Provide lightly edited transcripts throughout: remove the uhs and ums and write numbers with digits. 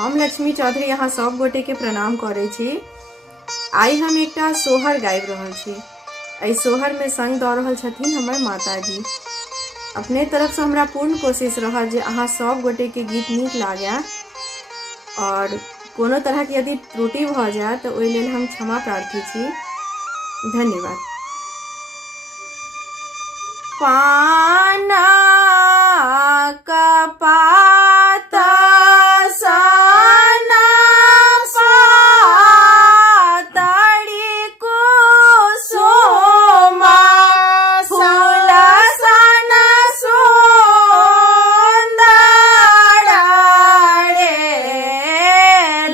हम लक्ष्मी चौधरी यहाँ सब गोटे के प्रणाम करे छी। आई हम एकटा सोहर गाबि रहल छी। एहि सोहर में संग दऽ रहल छथिन हमर माताजी। अपने तरफ से हमरा पूर्ण कोशिश रहत जे अहाँ सब गोटे के गीत नीक लागे और कोनो तरह के यदि त्रुटि भऽ जाए तो ओहि लेल हम क्षमा प्रार्थी छी। धन्यवाद। पाना का पात सना पातड़ी कुसुमा फूल सना सुंदर रे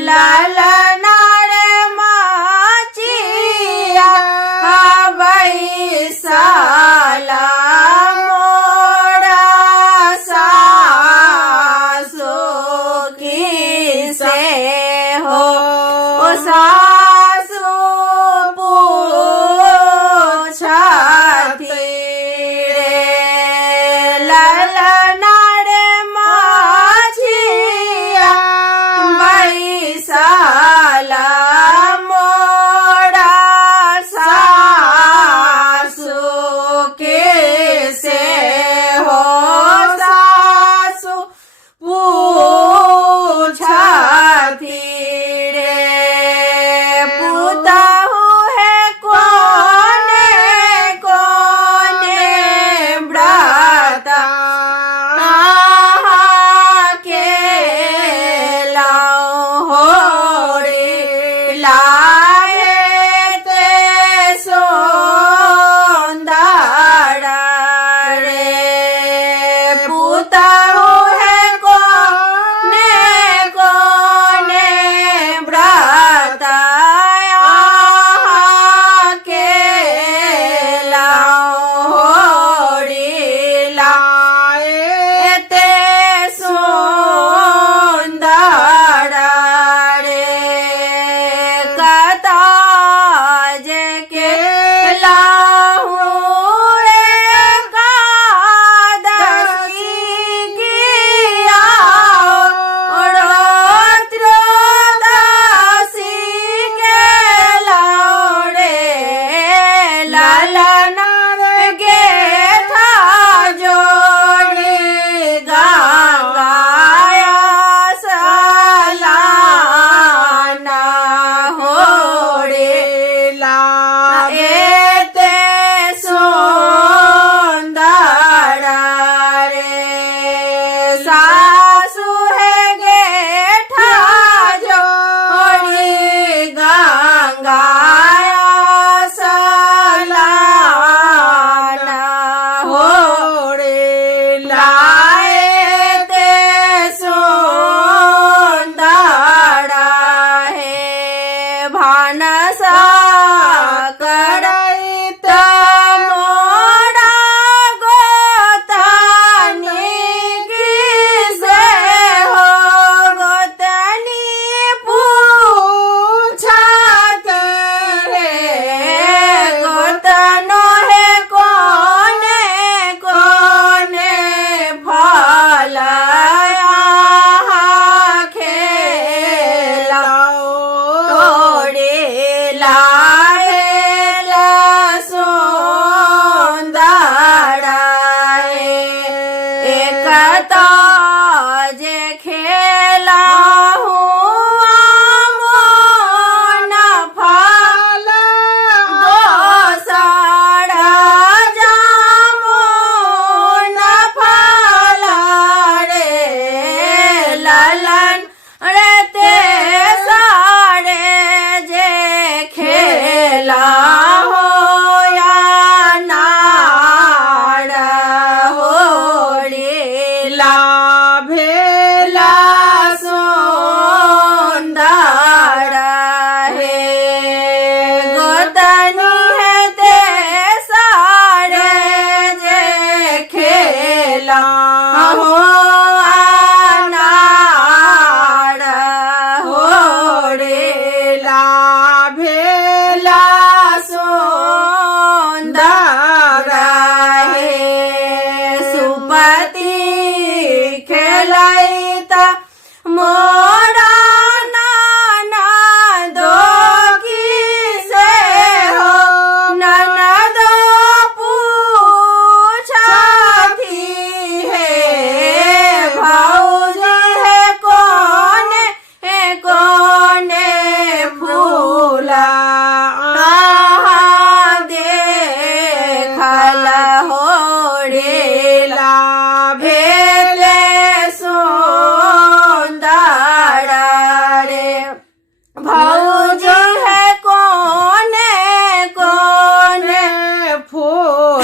ललना रे माचिया बैसाला सासु पूछती रे ललना रे माछिया बैसाला मोरा सासु के से हो सासु पूछती ला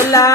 होला